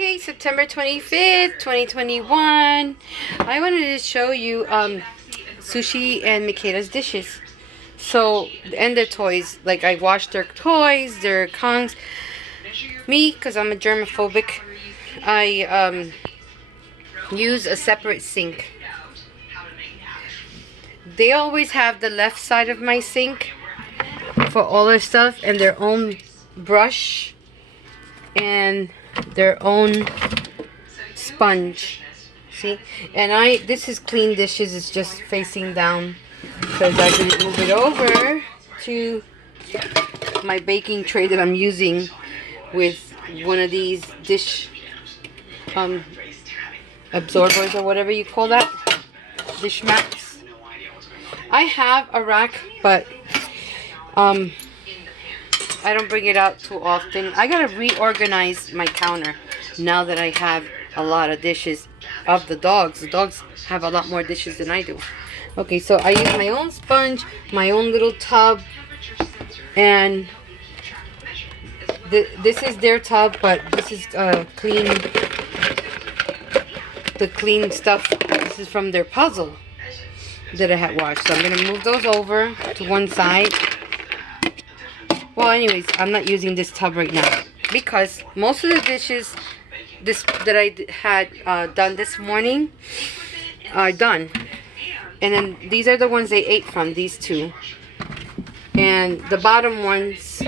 Okay, September 25th, 2021. I wanted to show you Sushi and Michaela's dishes. So, and their toys. Like, I washed their toys, their Kongs. Me, because I'm a germophobic, I use a separate sink. They always have the left side of my sink for all their stuff and their own brush and their own sponge. See? And this is clean dishes. It's just facing down because I can move it over to my baking tray that I'm using with one of these dish absorbers or whatever you call that, dish mats. I have a rack, but I don't bring it out too often. I gotta reorganize my counter now that I have a lot of dishes of the dogs. The dogs have a lot more dishes than I do. Okay, so I use my own sponge, my own little tub, and this is their tub, but this is clean. The clean stuff. This is from their puzzle that I had washed. So I'm gonna move those over to one side. Well, anyways, I'm not using this tub right now because most of the dishes that I had done this morning are done. And then these are the ones they ate from, these two. And the bottom ones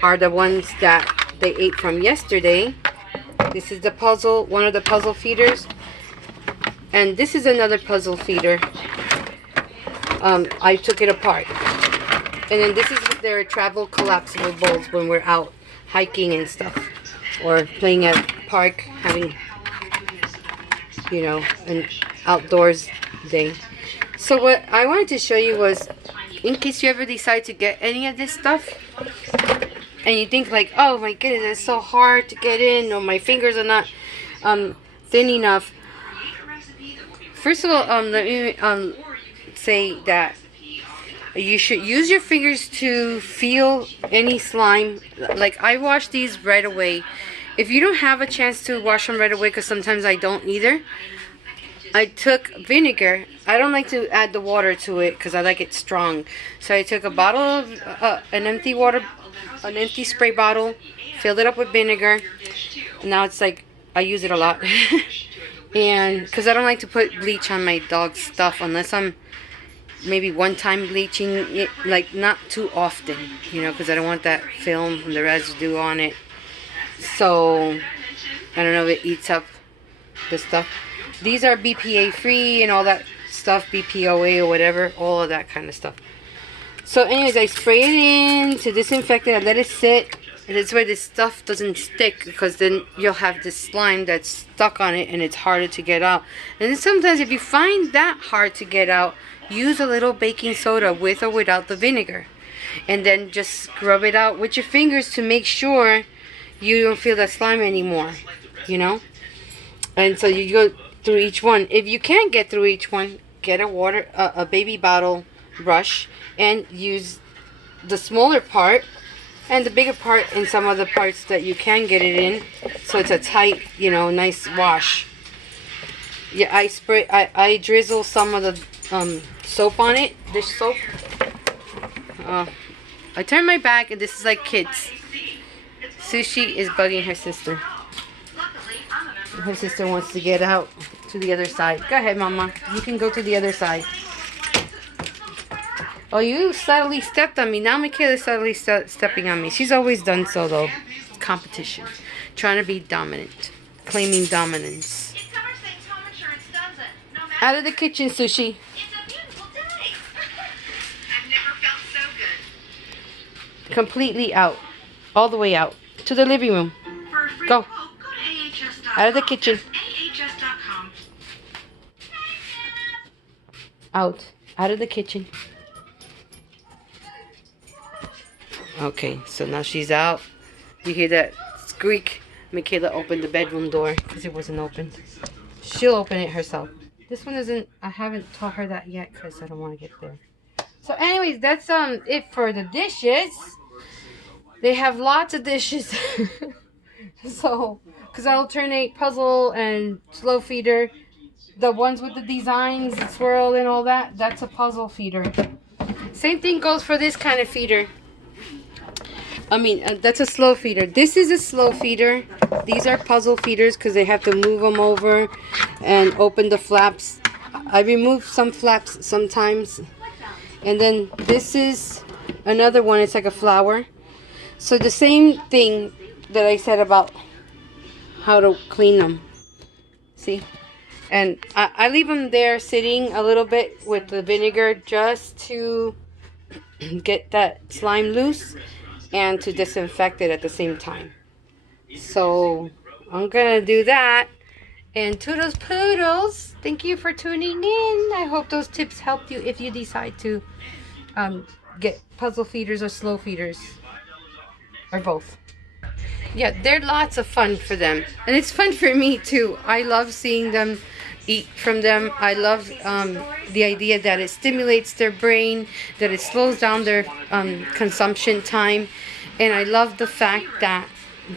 are the ones that they ate from yesterday. This is the puzzle, one of the puzzle feeders. And this is another puzzle feeder. I took it apart. And then this is their travel collapsible bowls when we're out hiking and stuff. Or playing at park, having, you know, an outdoors day. So what I wanted to show you was, in case you ever decide to get any of this stuff, and you think like, oh my goodness, it's so hard to get in, or my fingers are not thin enough. First of all, let me say that you should use your fingers to feel any slime. Like, I wash these right away. If you don't have a chance to wash them right away, because sometimes I don't either, I took vinegar. I don't like to add the water to it because I like it strong. So I took a bottle of an empty spray bottle, filled it up with vinegar. Now it's like I use it a lot. And because I don't like to put bleach on my dog's stuff unless I'm maybe one time bleaching it, like not too often, you know, because I don't want that film and the residue on it. So I don't know if it eats up the stuff. These are BPA free and all that stuff, BPOA or whatever, all of that kind of stuff. So anyways, I spray it in to disinfect it. I let it sit. And this way this stuff doesn't stick, because then you'll have this slime that's stuck on it and it's harder to get out. And then sometimes if you find that hard to get out, use a little baking soda with or without the vinegar. And then just scrub it out with your fingers to make sure you don't feel that slime anymore, you know. And so you go through each one. If you can't get through each one, get a baby bottle brush and use the smaller part and the bigger part in some other parts that you can get it in, so it's a tight, you know, nice wash. Yeah, I drizzle some of the soap on it, dish soap. I turn my back and this is like kids. Sushi is bugging her sister. Her sister wants to get out to the other side. Go ahead, Mama. You can go to the other side. Oh, you subtly stepped on me. Now Michaela's subtly stepping on me. She's always done so, though. Competition. Trying to be dominant. Claiming dominance. Out of the kitchen, Sushi. Completely out. All the way out. To the living room. Go. Out of the kitchen. Out. Out of the kitchen. Okay, so now she's out. You hear that squeak? Michaela opened the bedroom door because it wasn't open. She'll open it herself. This one isn't, I haven't taught her that yet because I don't want to get there. So anyways, that's it for the dishes. They have lots of dishes. So, because I alternate puzzle and slow feeder. The ones with the designs, the swirl and all that, that's a puzzle feeder. Same thing goes for this kind of feeder. I mean, that's a slow feeder. This is a slow feeder. These are puzzle feeders because they have to move them over and open the flaps. I remove some flaps sometimes. And then this is another one. It's like a flower. So the same thing that I said about how to clean them. See? And I leave them there sitting a little bit with the vinegar just to get that slime loose and to disinfect it at the same time. So I'm gonna do that. And toodles poodles, thank you for tuning in. I hope those tips helped you if you decide to get puzzle feeders or slow feeders, or both. Yeah, they're lots of fun for them, and it's fun for me too. I love seeing them eat from them. I love the idea that it stimulates their brain, that it slows down their consumption time, and I love the fact that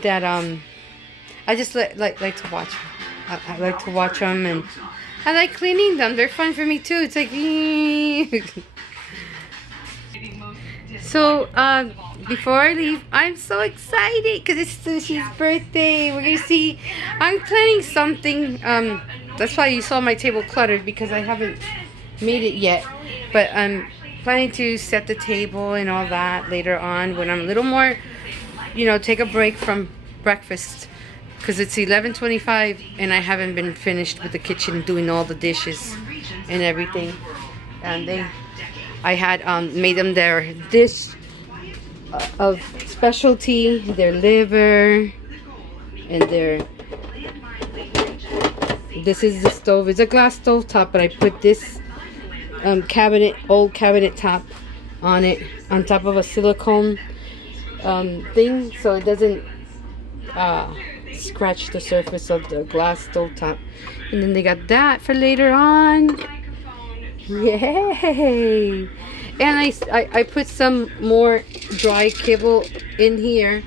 I just like to watch them. I like to watch them, and I like cleaning them. They're fun for me too. It's like so before I leave, I'm so excited because it's Sushi's birthday. We're gonna see. I'm planning something. That's why you saw my table cluttered, because I haven't made it yet. But I'm planning to set the table and all that later on when I'm a little more, take a break from breakfast, because it's 11:25 and I haven't been finished with the kitchen doing all the dishes and everything. And I had made them their dish of specialty, their liver, and this is the stove. It's a glass stove top, but I put this old cabinet top on it, on top of a silicone thing, so it doesn't scratch the surface of the glass stove top. And then they got that for later on. Yay! And I put some more dry kibble in here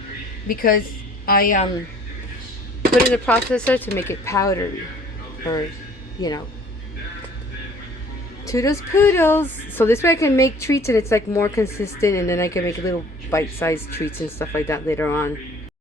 because I put it in the processor to make it powdery, or toodles poodles. So this way I can make treats and it's like more consistent, and then I can make little bite-sized treats and stuff like that later on.